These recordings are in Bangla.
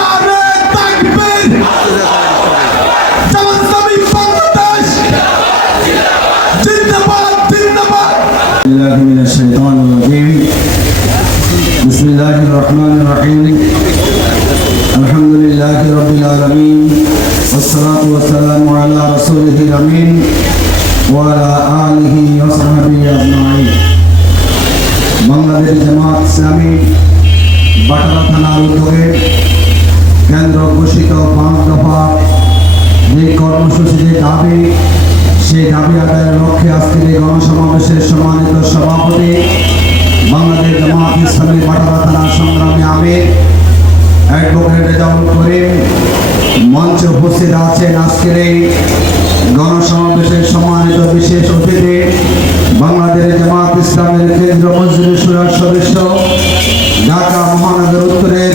নারে তাকবীর, জামাত ইসলামী বাংলাদেশ জিন্দাবাদ জিন্দাবাদ। বিসমিল্লাহি মিনাশ শাইতানির রাজিম। বিসমিল্লাহির রহমানির রহিম। আলহামদুলিল্লাহি রাব্বিল আলামিন ওয়াসসালাতু ওয়াসসালামু আলা রাসূলিল আমিন ওয়া আলা আলিহি ওয়া সাহবিহি আজমাইন। বাংলাদেশ জামাত ইসলামী বাটারা থানার উদ্যোগে কেন্দ্র ঘোষিত 5 দফা যে কর্মসূচির দাবি, সেই দাবি আদায়ের লক্ষ্যে আজকের এই গণসমাবেশের সম্মানিত সভাপতি বাংলাদেশ জামাত ইসলামী বাটারা থানার সংগ্রামী আমির অ্যাডভোকেট রেজাউল করিম মঞ্চে উপস্থিত আছেন। আজকের এই গণসমাবেশের সম্মানিত বিশেষ অতিথি বাংলাদেশ জামাত ইসলামের কেন্দ্রীয় মজলিস শুরার সদস্য, ঢাকা মহানগর উত্তরের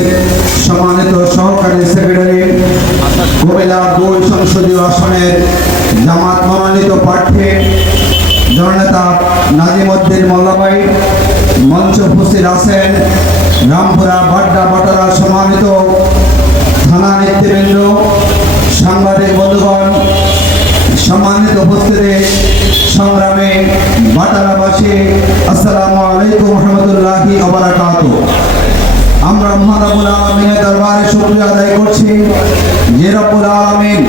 সম্মানিত সহকারী সেক্রেটারি, কুমিল্লা 2 সংসদীয় আসনের জামাত মনোনীত প্রার্থী জননেতা নাজিমউদ্দিন মোল্লাভাই মঞ্চে উপস্থিত আছেন। রামপুরা বাড্ডা বাটারা সম্মানিত থানা নেতৃবৃন্দ, সাংবাদিক বন্ধুগণ, সম্মানিত উপস্থিতি, সংগ্রামী বাটারাবাসী, আসসালামু আলাইকুম রহমতুল্লাহি ওয়া বারাকাতুহু। আমরা মহান রব্বুল আলামিনের দরবারে শুকরিয়া আদায় করছি যে রব্বুল আলামিন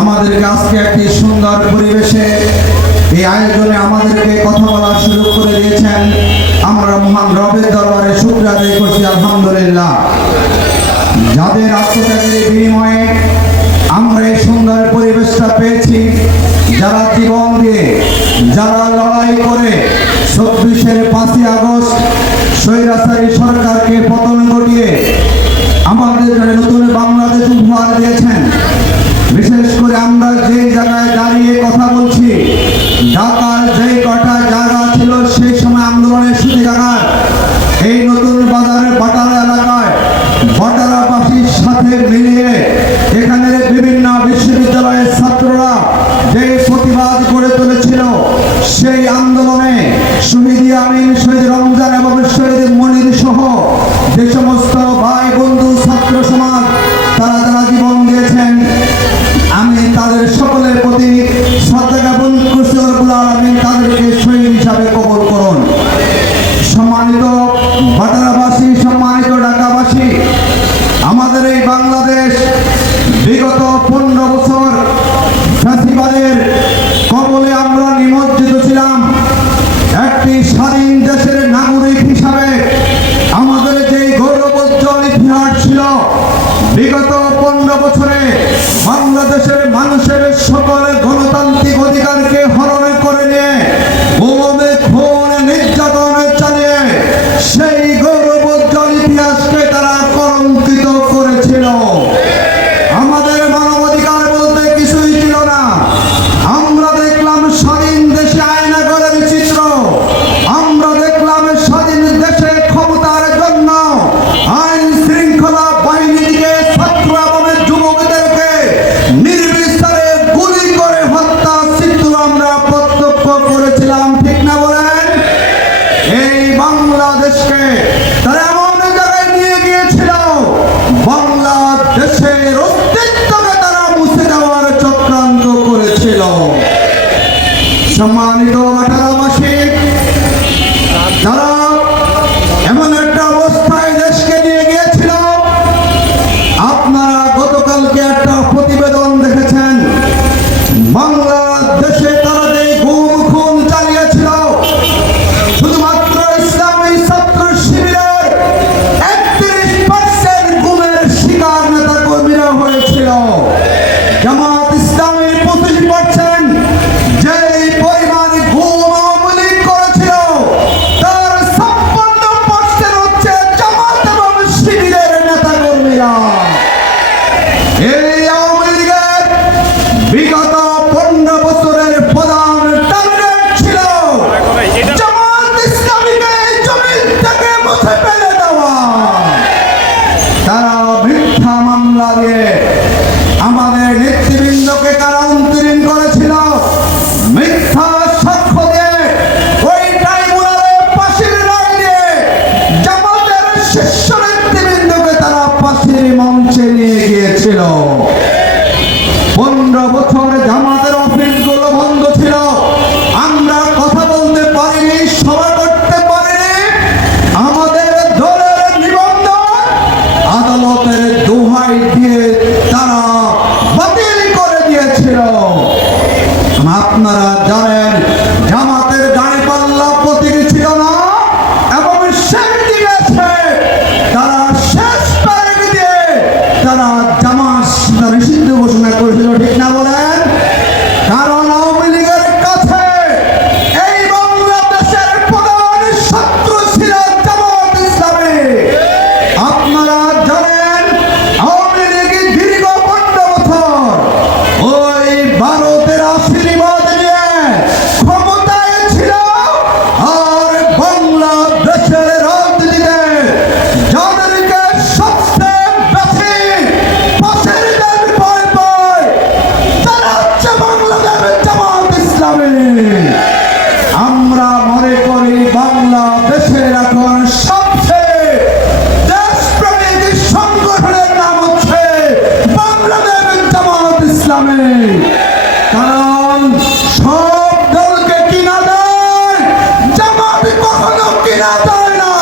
আমাদেরকে আজকে একটি সুন্দর পরিবেশে এই আয়োজনে আমাদেরকে কথা বলার সুযোগ করে দিয়েছেন। আমরা মহান রবের দরবারে শুকরিয়া আদায় করছি আলহামদুলিল্লাহ। যাদের আত্মত্যাগের বিনিময়ে আমরা এই সুন্দর পরিবেশটা পেয়েছি, যারা জীবন দিয়ে, যারা লড়াই করে 24-এর 5ই আগস্ট স্বৈরাচারী সরকারকে পতন ঘটিয়ে আমাদের নতুন বাংলাদেশ উপহার দিয়েছেন। বিশেষ করে আমরা যে জায়গায় দাঁড়িয়ে কথা বলছি, ঢাকার যে কটা জায়গা ছিল সেই সময় আন্দোলনের সূচিকাগার এই নতুন বাজারের বাটারা এলাকায় বাটারাবাসীর সাথে মিলিয়ে এখানের বিভিন্ন বিশ্ববিদ্যালয়ের ছাত্ররা যে প্রতিবাদ গড়ে তুলেছিল, সেই আন্দোলনে শহীদ আমিন, শহীদ রমজান এবং শহীদ মনির সহ যে সমস্ত ভাই বন্ধু ছাত্র সমাজ তারা যারা জীবন দিয়েছেন, আমি তাদের সকলের প্রতি শ্রদ্ধা জ্ঞাপন করছি। রব্বুল আলামিন তাদেরকে শহীদ হিসাবে কবুল করুন। সম্মানিত বাটারাবাসী, সম্মানিত ঢাকাবাসী, আমাদের এই বাংলাদেশ বিগত 15 বছর ফ্যাসিবাদের কবলে আমরা নিমজ্জিত ছিলাম। একটি স্বাধীন দেশের নাগরিক হিসাবে আমাদের যে গৌরবোজ্জ্বল ইতিহাস ছিল, বিগত 15 বছরে বাংলাদেশের মানুষের সকল গণতান্ত্রিক অধিকারকে হরণ করে নিয়ে বোমে খুন নির্যাতন চালিয়ে সেই গৌরবোজ্জ্বল ইতিহাসকে তারা কলঙ্কিত করেছিল। আমাদের মানবাধিকার বলতে কিছুই ছিল না। আমরা দেখলাম স্বাধীন দেশে আয়নাগরের চিত্র, আমরা দেখলাম স্বাধীন দেশে ক্ষমতার জন্য আইন শৃঙ্খলা বাহিনীকে ছাত্র এবং যুবকদেরকে নির্বিচারে গুলি করে হত্যা চিত্র আমরা প্রত্যক্ষ করেছিলাম, ঠিক না বলেন? এই বাংলাদেশকে তারা এমন জায়গায় নিয়ে গিয়েছিল, বাংলাদেশের অস্তিত্বকে তারা মুছে দেওয়ার চক্রান্ত করেছিল। সম্মানিত বাটারাবাসী, যারা এমন একটা অবস্থায় দেশকে নিয়ে গিয়েছিল, আপনারা গতকালকে একটা প্রতিবেদন দেখেছেন। বাংলাদেশে তারা যে গুম খুন চালিয়েছিল, শুধুমাত্র ইসলামী ছাত্র শিবিরের 31% গুমের শিকার নেতা কর্মীরা হয়েছিল। জামাত ইসলামী 25%, যে পরিমাণ গুম আওয়ামী লীগ করেছিল তার 56% হচ্ছে জামাত এবং শিবিরের নেতা কর্মীরা। এই আওয়ামী লীগের বিগত 15 বছরের প্রধান টার্গেট ছিল জামাত ইসলামীকে জমিন থেকে মুছে ফেলে দেওয়া। তারা মিথ্যা মামলা দিয়ে আমাদের নেতৃবৃন্দকে কারান্তরীণ করেছিল, মিথ্যা সাক্ষ্য দিয়ে ওই ট্রাইব্যুনালে ফাঁসির রায় দিয়ে জামাতের শীর্ষ নেতৃবৃন্দকে তারা ফাঁসির মঞ্চে ছিল। 15 বছর জামাতের অফিসগুলো বন্ধ ছিল, আমরা কথা বলতে পারিনি, সভা করতে পারিনি। আমাদের দলের নিবন্ধন আদালতের দোহাই দিয়ে তারা বাতিল করে দিয়েছিল। আপনারা জানেন জামাতের দাঁড়িপাল্লা প্রতীক ছিল না এবং শেষ দিয়েছে তারা শেষ তারিখ দিয়ে তারা জামাত নিষিদ্ধ ঘোষণা করেছিল, ঠিক না বলেন? কারণ আওয়ামী লীগের কাছে এই বাংলাদেশের প্রধান শত্রু ছিল জামাত ইসলামী। আপনারা জানেন আওয়ামী লীগ দীর্ঘ 15 বছর ওই ভারতের আশীর্বাদ নিয়ে ক্ষমতায় ছিল, আর বাংলাদেশের রাজনীতিতে যাদেরকে সবচেয়ে বেশি পাশের দেশ ভয় পায় তারা হচ্ছে বাংলাদেশের জামাত ইসলামী। আমরা মনে করি বাংলাদেশের এখন সবচেয়ে দেশপ্রেমিক সংগঠনের নাম হচ্ছে বাংলাদেশ জামাত ইসলামী। কারণ সব দলকে কিনা দেয়, জামাত কখনো কিনা দেয় না।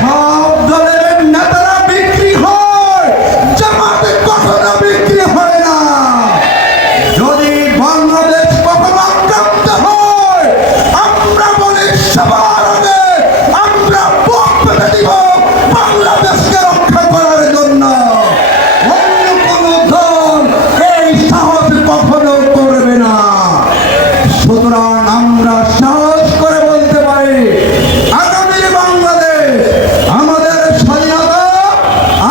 সব দলের নেতারা বিক্রি হয়, জামাত কখনো বিক্রি হয় না। যদি বাংলাদেশ কখনো আক্রান্ত হয়, আমরা বলি সবার আগে আমরা বুক পেতে দিব বাংলাদেশকে রক্ষা করার জন্য। অন্য কোন দল এই সাহস কখনো করবে না। সুতরাং আমরা সাহস করে বলতে পারি আগামী বাংলাদেশ আমাদের স্বাধীনতা,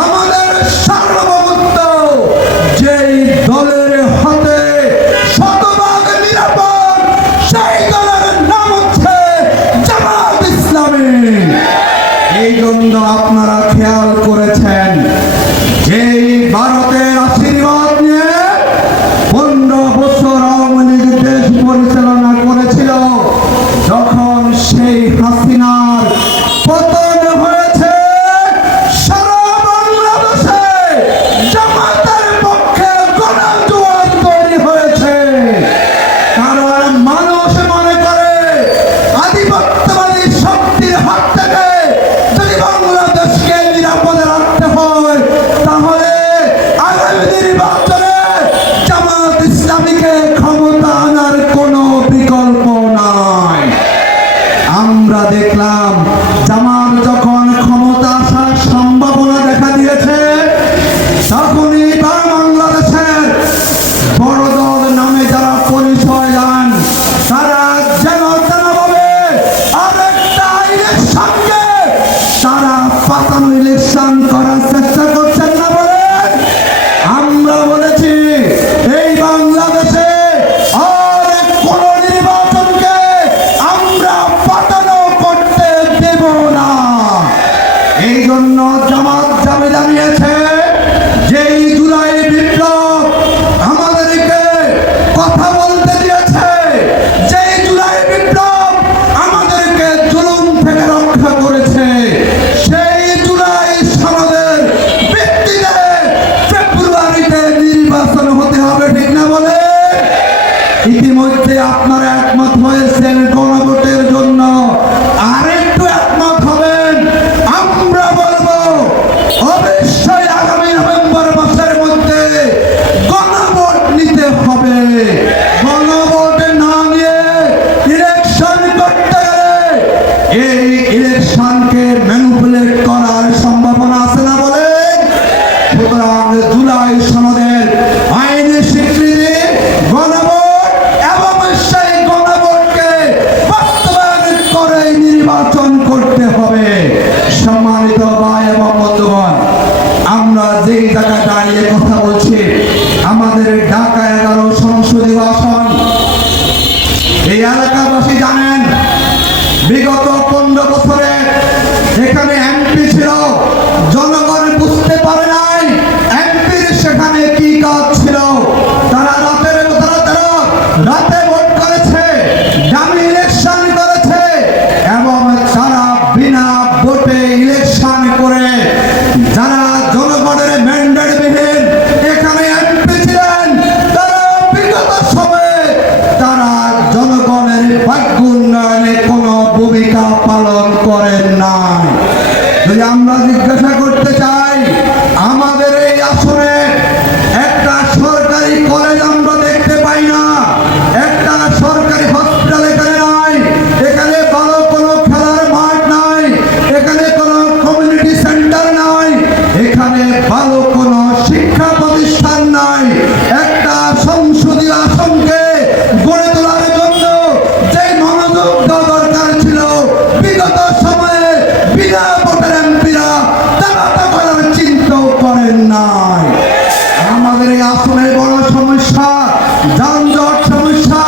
আমাদের সার্বভৌমত্ব যেই দলের হাতে শতভাগ নিরাপদ, সেই দলের নাম হচ্ছে জামাত ইসলামী। এই জন্য আপনারা খেয়াল করেছেন যেই ভারতের আশীর্বাদ নিয়ে 15 বছর আওয়ামী লীগ দেশ পরিচালনা করেছিল, যখন সেই হাসিনার পতন হয়েছে, সারা বাংলাদেশে জামাতের পক্ষে গণজোয়ার তৈরি হয়েছে। কারণ মানুষ মনে করে আধিপত্যবাদী শক্তির হাত থেকে যদি বাংলাদেশকে নিরাপদে রাখতে হয়, তাহলে আগামী নির্বাচনে জামাত ইসলামীকে ক্ষমতা আনার কোনো বিকল্প নাই। আমরা দেখলাম জামাত যখন ক্ষমতা আসার সম্ভাবনা দেখা দিয়েছে, তখনই বাংলাদেশের বড় দল নামে যারা পরিচয় দেন, তারা যেন তেনভাবে আরেকটা ইলেকশনকে তারা পাতানো ইলেকশন করার চেষ্টা করছেন না বলেন। আমরা বলেছি এই বাংলাদেশে আর কোন নির্বাচনকে আমরা পাতানো করতে দেব না। এই জন্য জামাত দাবি জানিয়েছে যেই জুলাই বিপ্লব আমাদেরকে কথা বলতে দিয়েছে, যেই জুলাই বিপ্লব আমাদেরকে জুলুম থেকে রক্ষা করেছে, সেই জুলাই সনদের ভিত্তিতে ফেব্রুয়ারিতে নির্বাচন হতে হবে, ঠিক না বলে? ইতিমধ্যে আপনারা একমত হয়েছেন গণভোটের জন্য, আরেকটু একমত হবেন। আমরা বলবো অবশ্যই আগামী নভেম্বর মাসের মধ্যে গণভোট নিতে হবে। গণভোট না নিয়ে ইলেকশন করতে গেলে এই ইলেকশনকে ম্যানিপুলেট করার সম্ভাবনা আছে না বলে। সুতরাং জুলাই সনদের আইনি স্বীকৃতি, গণভোট এবং সেই গণভোটকে বাস্তবায়ন করে নির্বাচন করতে হবে। সম্মানিত ভাই এবং বন্ধুগণ, আমরা যেই জায়গায় দাঁড়িয়ে কথা বলছি, আমাদের ঢাকা 11 সংসদীয় আসন, এই এলাকাবাসী জানেন বিগত 15 বছরে এখানে এমপি ছিল, জনগণ বুঝতে পারে নাই এমপির সেখানে কি কাজ ছিল। তারা রাতে ভোট করেছে, ডামি ইলেকশন করেছে এবং তারা বিনা ভোটে ইলেকশন করে যারা জনগণের ম্যান্ডেট বিহীন নাই। আমাদের এই আসনের বড় সমস্যা যানজট সমস্যা,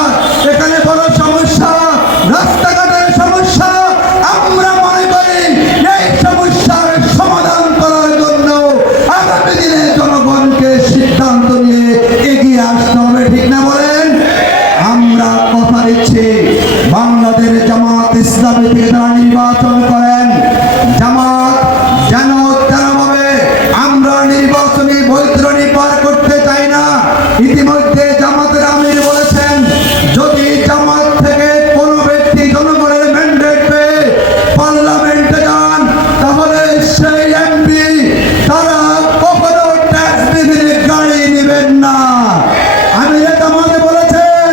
এখানে বড় সমস্যা রাস্তাঘাটের সমস্যা। আমরা মনে করি এই সমস্যার সমাধান করার জন্য আগামী দিনে জনগণকে সিদ্ধান্ত নিয়ে এগিয়ে আসতে হবে, ঠিক না বলেন? আমরা কথা দিচ্ছি, বাংলাদেশ জামাত ইসলামী থেকে তারা নির্বাচন করেন, জামাত যেন তেরোভাবে আমরা নির্বাচনী বৈতরণী পার করতে চাই না। ইতিমধ্যে জামাতের আমির বলেছেন, যদি জামাত থেকে কোনো ব্যক্তি জনগণের ম্যান্ডেট পেয়ে পার্লামেন্টে যান, তাহলে সেই এমপি তারা কখনো ট্যাক্স বিধির গাড়ি নেবেন না। আমির জামাতে বলেছেন,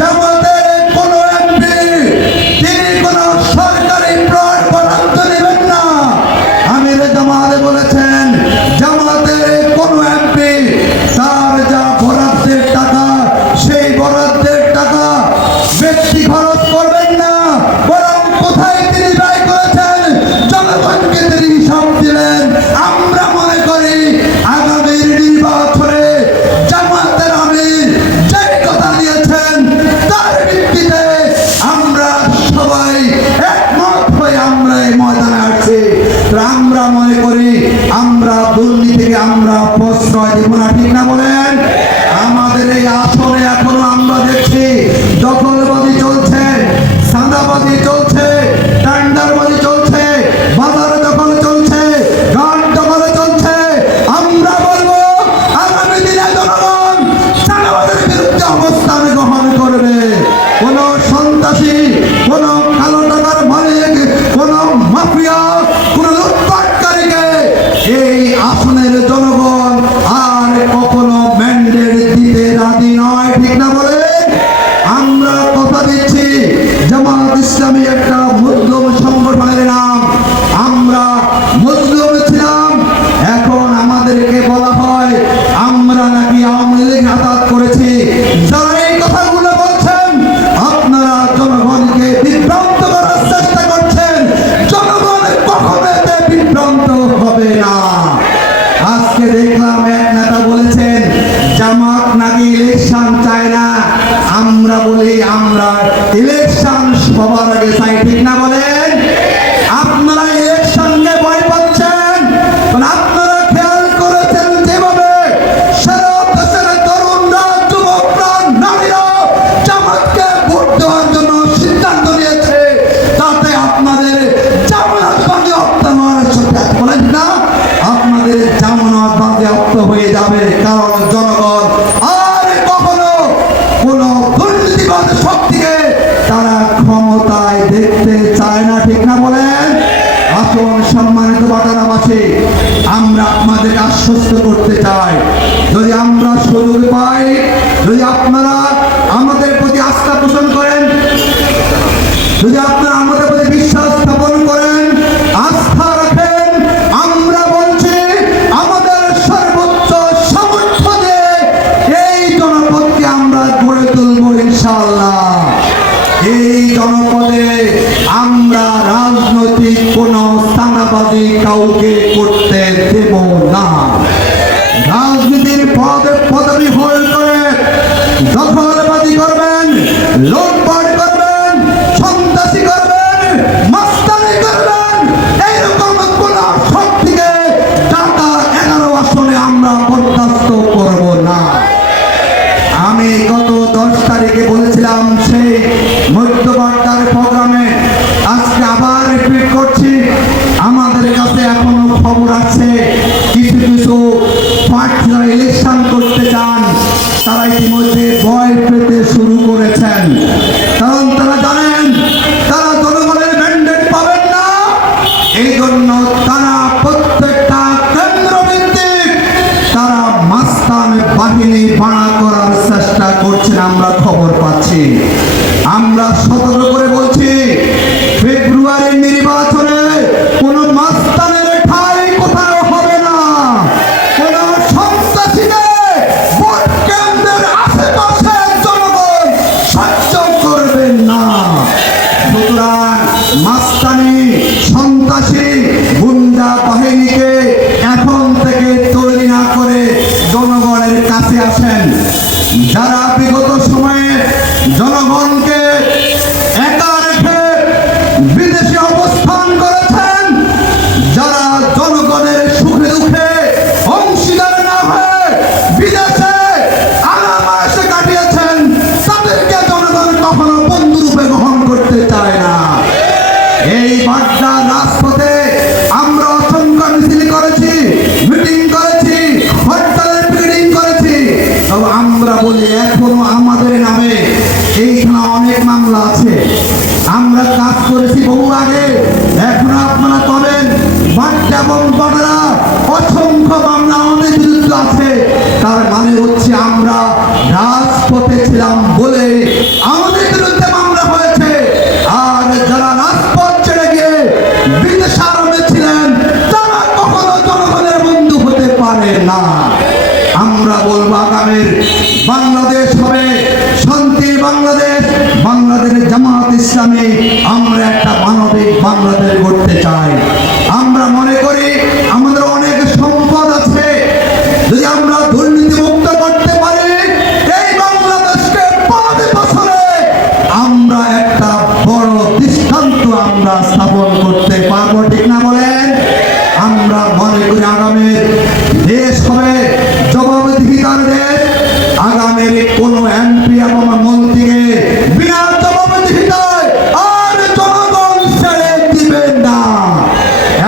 জামাতের কোনো এমপি তিনি কোনো সরকারি প্লট বরাদ্দ নেবেন না। আমির জামাতে বলেছেন, জামাতের কোনো এমপি তার যা বরাদ্দের টাকা, সেই বরাদ্দের টাকা ব্যক্তি খরচ করবেন না, বরং কোথায় তিনি ব্যয় করেছেন জনগণকে তিনি হিসাব দিলেন। আমরা মনে করি আগামীর নির্বাচনে জামাতের আমির যে কথা দিয়েছেন তার ভিত্তিতে আমরা সবাই একমত হয়ে আমরা এই ময়দানে আসছি। তো আমরা মনে করি আমরা দুর্নীতিকে আমরা প্রশ্রয় দেব না, ঠিক না বলেন? আমাদের এই আসনে এখনো আমরা দেখছি দখলবাজি চলছে, সাদাবাজি চলছে, টেন্ডারবাজি চলছে, বাজারে দখল চলছে, ঘাট দখল চলছে। আমরা বলবো আগামী দিনে জনগণ সাদাবাজির বিরুদ্ধে অবস্থান গ্রহণ করবে। কোন সন্ত্রাসী, কোন কালো টাকার মালিক, কোন মাফিয়া, কোন লুটপাটকারীকে এই আসনের জনগণ আর কখনো ম্যান্ডেট দিতে রাজি নয়, ঠিক না বলে? আমরা কথা দিচ্ছি, জামাত ইসলামী একটা মুসলিম সংগঠনের নাম, আমরা মুসলিম ছিলাম, এখন আমাদেরকে বলা হয় আমরা নাকি আওয়ামী লীগ আঘাত করেছি। যারা এই কথাগুলো বলছেন, আপনারা জনগণকে বিভ্রান্ত করার চেষ্টা করছেন। জনগণ কখনো এতে বিভ্রান্ত হবে না। আজকে দেখলাম এক নেতা বলেছেন জামাত নাকি ইলেকশন চায় না। আমরা বলি আমরা ইলেকশন সবার আগে চাই, ঠিক না বলেন? আপনারা ইলেকশনকে ভয় পাচ্ছেন, আপনারা খেয়াল করেছেন যেভাবে সারা দেশের তরুণরা, যুবকরা, নারীরা জামাতকে ভোট দেওয়ার জন্য সিদ্ধান্ত নিয়েছে, তাতে আপনাদের জামাত বাজেয়াপ্ত হওয়ার সাথে বলেন না, আপনাদের জামানত বাজেয়াপ্ত হয়ে যাবে। কারণ জনগণ আর কখনো কোনো দুর্নীতিবাদ শক্তিকে তারা ক্ষমতায় দেখতে চায় না, ঠিক না বলেন? আসুন সম্মানিত বাটারাবাসী, আমরা আপনাদের আশ্বস্ত করতে চাই, যদি আমরা সুযোগ পাই, যদি আপনারা আমাদের প্রতি আস্থা পোষণ করেন, যদি আপনারা আমাদের প্রতি বিশ্বাস স্থাপন করেন, আস্থা রাখেন, আমরা বলছি আমাদের সর্বোচ্চ সামর্থ্য দিয়ে এই জনপদকে আমরা গড়ে তুলব ইনশাআল্লাহ। এই জনপদে আমরা রাজনৈতিক কোন চাঁদাবাজি কাউকে করতে দেব না। রাজনীতির পদবি হোল্ড করে দখলবাজি করবেন, লুটপাট করবেন, সন্ত্রাসী করবেন, মাস্তানি করবেন, এইরকম কোন শক্তিকে ঢাকা 11 আসনে আমরা বরদাস্ত করব না। আমি গত 10 তারিখে বলেছিলাম সেই মধ্যবার্তার প্রোগ্রামে, আজকে আবার রিপিট করছি, আমাদের কাছে এখনো খবর আছে কিছু কিছু প্রার্থীরা ইলেকশন করতে চান, তারা ইতিমধ্যে ভয় পেতে শুরু করেছেন। কারণ তারা জানেন তারা জনগণের ম্যান্ডেট পাবেন না, এই জন্য তারা প্রত্যেকটা কেন্দ্রভিত্তিক তারা মাস্তান বাহিনী ভাড়া করার চেষ্টা করছেন, আমরা খবর পাচ্ছি। আমরা সতর্ক করে বলছি, ফেব্রুয়ারির নির্বাচনে কোন মাস্তানের ঠাঁই কোথাও হবে না, কোন সন্ত্রাসীদের ভোট কেন্দ্রের আশেপাশে জনগণ সহ্য করবেন না। সুতরাং মাস্তানি, সন্ত্রাসী, গুন্ডা বাহিনীকে এখন থেকে তৈরি না পারে না। আমরা বলবো আগামীর বাংলাদেশ হবে শান্তির বাংলাদেশ, বাংলাদেশের জামাত ইসলামী। আমরা একটা মানবিক বাংলাদেশ গড়তে চাই। আমরা মনে করি আমাদের অনেক সম্পদ আছে, যদি আমরা দুর্নীতি মুক্ত করতে পারি এই বাংলাদেশকে 5 বছরে আমরা একটা বড় দৃষ্টান্ত আমরা স্থাপন করতে পারবো, ঠিক না বলেন? আমরা মনে করি আগামীর দেশ হবে জবাবদিহিতার দেশ। আগামীর কোন এমপি এবং মন্ত্রীকে বিনা জবাবদিহিতায় আর জনগণ ছেড়ে দিবে না,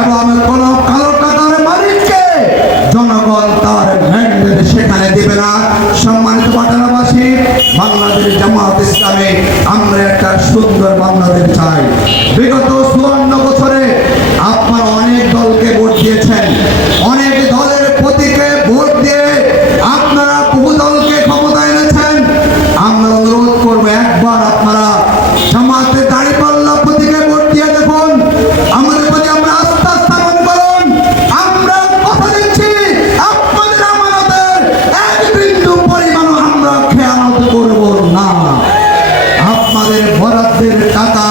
এবং কোন কালো টাকার মালিককে জনগণ তার ম্যান্ডেট সেখানে দিবে না। সম্মানিত পাটারাবাসী, বাংলাদেশ জামাত ইসলামী আমরা একটা সুন্দর বাংলাদেশ চাই। বিগত 54 বছরে আপনারা অনেক দলকে ভোট দিয়েছেন, অনেক দলের প্রতীকে ভোট দিয়ে আপনারা বহু দলকে ক্ষমতা এনেছেন। আমরা অনুরোধ করবো একবার আপনারা জামাতে দাঁড়িপাল্লা প্রতীকে ভোট দিয়ে দেখুন, আমাদের প্রতি আমরা আস্থা স্থাপন করুন। আমরা কথা দিচ্ছি আপনাদের আমানতের এক বিন্দু পরিমাণও আমরা খেয়ানত করব না। আপনাদের বরাদ্দের টাকা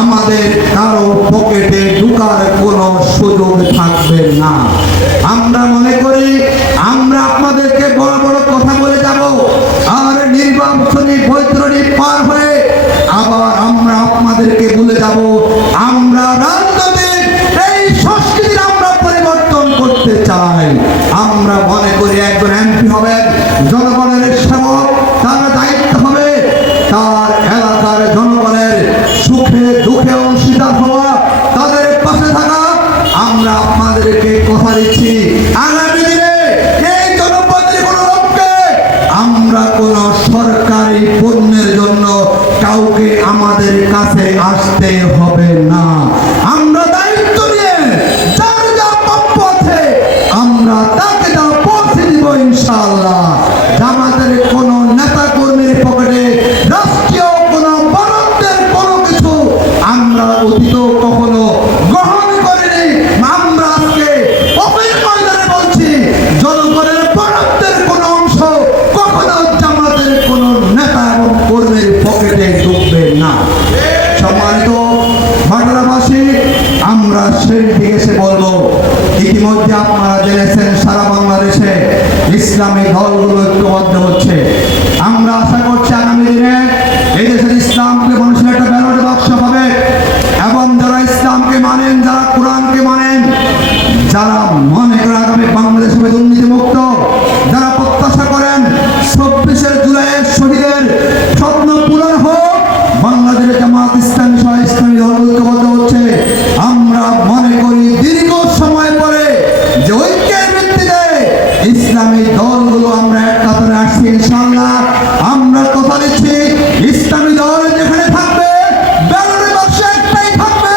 আমাদের কারো পকেটে ঢুকার কোনো সুযোগ থাকবে না। আমরা মনে করি আমরা আপনাদেরকে বড় বড় কথা বলে যাব, আর নির্বাচনী বৈতরণী পার হয়ে আবার আমরা আপনাদেরকে বলে যাব আমরা রাজনৈতিক এই সংস্কৃতির আমরা পরিবর্তন করতে চাই। আমরা মনে করি একজন এমপি হবেন জনগণের সেবক, তার দায়িত্ব হবে তার এলাকার জনগণের সুখে দুঃখে অংশীদার হওয়া, তাদের পাশে থাকা। আমরা আপনাদেরকে কথা দিচ্ছি আগামী দিনে এই জনপদের কোন লোককে আমরা কোন সরকারি পণ্যের জন্য কাউকে আমাদের কাছে আসতে হবে না। আমরা দায়িত্ব নিয়ে যার যা প্রাপ্য আছে আমরা তাকে যা পৌঁছে দিব ইনশাআল্লাহ। জামাতের কোন নেতা কর্মীর পকেটে রাষ্ট্রীয় কোন বরাদ্দের কোনো কিছু আমরা অতীত কখনো গ্রহণ করিনি। আমরা আজকে অফিস ময়দানে বলছি জনগণের বরাদ্দের কোন অংশ কখনো জামাতের কোন নেতা এবং কর্মীর পকেটে ঢুকবে না। সম্মানিত ভাটারাবাসী, আমরা সেই দিকে এসে বলবো, ইতিমধ্যে আপনারা জেনেছেন সারা বাংলাদেশে ইসলামী দলগুলো ঐক্যবদ্ধ হচ্ছে। আমরা আশা করছি আগামী দিনে এই দেশের ইসলামকে মানুষের একটা ব্যালট বাক্স হবে, এবং যারা ইসলামকে মানেন, যারা কোরআনকে মানেন, যারা মনে করেন আগামী বাংলাদেশ হবে দুর্নীতি মুক্ত, যারা প্রত্যাশা করেন 26 জুলাইয়ের শহীদের স্বপ্ন পূরণ হোক, বাংলাদেশের জামাত ইসলামী সহ ইসলামী দল ঐক্যবদ্ধ হচ্ছে। আমরা মনে করি দীর্ঘ সময় পরে যে ঐক্যের ভিত্তিতে ইসলামী দলগুলো আমরা এক কাতারে আসছি ইনশাআল্লাহ। আমরা কথা দিচ্ছি ইসলামী দল যেখানে থাকবে ব্যালট বাক্স একটাই থাকবে,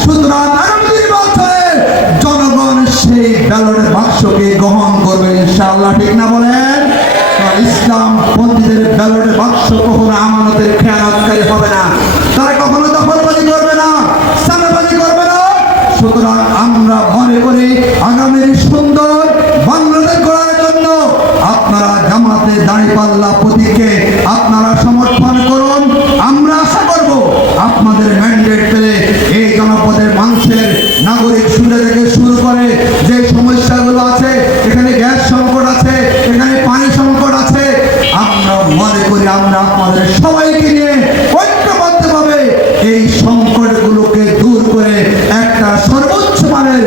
সুতরাং আগামী নির্বাচনে জনগণ সেই ব্যালট বাক্সকে গ্রহণ করবে ইনশাআল্লাহ, ঠিক না বলেন? ইসলাম পন্থীদের ব্যালট বাক্স কখনো আমানতের খেয়ানতকারী হবে না, তারা কখনো দখলবাজি করবে না, সাদাবাজি করবে না। সুতরাং আমরা মনে করি আগামীর সুন্দর বাংলাদেশ গড়ার জন্য আপনারা জামাতে দাঁড়িপাল্লা প্রতীকে আপনারা সমর্থন করুন। আমরা আশা করব আপনাদের ম্যান্ডেট পেলে এই জনপদের মানুষের নাগরিক সুবিধা থেকে শুরু করে যে সমস্যাগুলো আছে, এখানে গ্যাস সংকট আছে, এখানে পানি সংকট আছে, আমরা মনে করি আমরা আপনাদের সবাইকে নিয়ে ঐক্যবদ্ধভাবে এই সংকটগুলোকে দূর করে একটা সর্বোচ্চ মানের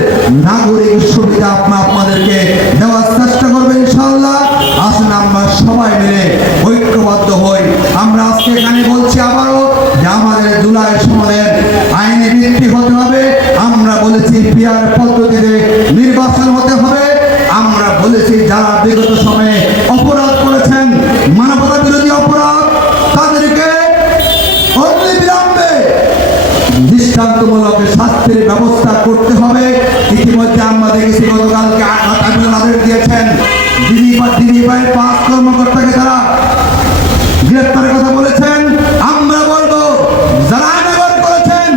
নাগরিক সুবিধা আপনাদেরকে দেওয়ার চেষ্টা করবে ইনশাআল্লাহ। আসুন আমরা সবাই মিলে ঐক্যবদ্ধ হই। আমরা আজকে এখানে বলছি আবারও যে আমাদের জুলাই সনদের আইনি ভিত্তি হতে হবে। আমরা বলেছি পিয়ার পদ্ধতিতে নির্বাচন হতে হবে। আমরা বলেছি যারা বিগত সময়ে অপরাধ করেছেন, মানবতা বিরোধী অপরাধ, তাদেরকে অনতিবিলম্বে দৃষ্টান্তমূলক শাস্তির ব্যবস্থা করতে হবে। ইতিমধ্যে আমরা দেখেছি গতকালকে আদেশ দিয়েছেন দিদিভাইয়ের 5 কর্মকর্তাকে তারা গ্রেপ্তারের কথা বলেছেন। আমরা বলবো যারা আইনাগর করেছেন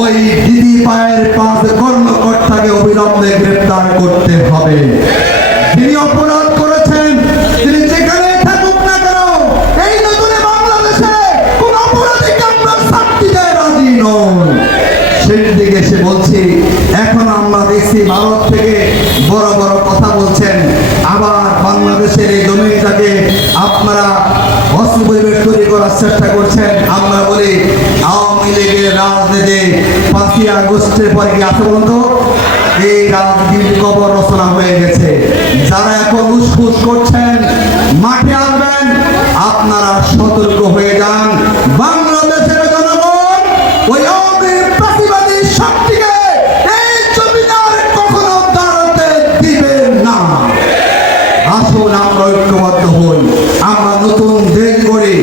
ওই দিদিভাইয়ের 5 কর্মকর্তাকে অবিলম্বে গ্রেপ্তার করতে হবে। যে আপনারা অস্থির পরিবেশ তৈরি করার চেষ্টা করছেন। আমরা বলি আওয়ামী লীগের রাজনীতি 5ই আগস্টের পরে কি আছে বলুন তো? এই রাজনীতির কবর রচনা হয়ে গেছে। যারা এখন উসখুস করছেন মাঠে আসবেন, আপনারা সতর্ক হয়ে যান। বাংলাদেশের জনগণ ওই আওয়ামী প্রতিবাদী শক্তিকে এই জমিদার কখনো দাঁড়াতে দিবে না। আসুন আমরা ঐক্যবদ্ধ হই, আমরা নতুন দেশ গড়ি,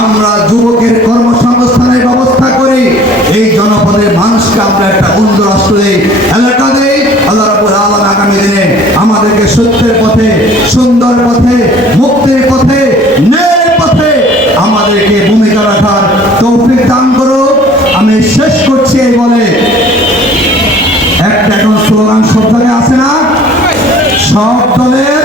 আমরা যুবকের কর্মসংস্থানের ব্যবস্থা করি, এই জনপদের মানুষকে আমরা একটা উন্নত রাষ্ট্রে এলাকা দেই। আল্লাহ রাব্বুল আলামিন আগামী দিনে আমাদেরকে সত্যের পথে, সুন্দর পথে, মুক্তির পথে, ন্যায়ের পথে আমাদেরকে ভূমিকা রাখার তৌফিক দান করো। আমি শেষ করছি এই বলে একটা এখন স্লোগান সব দলে আছে না, সব দলের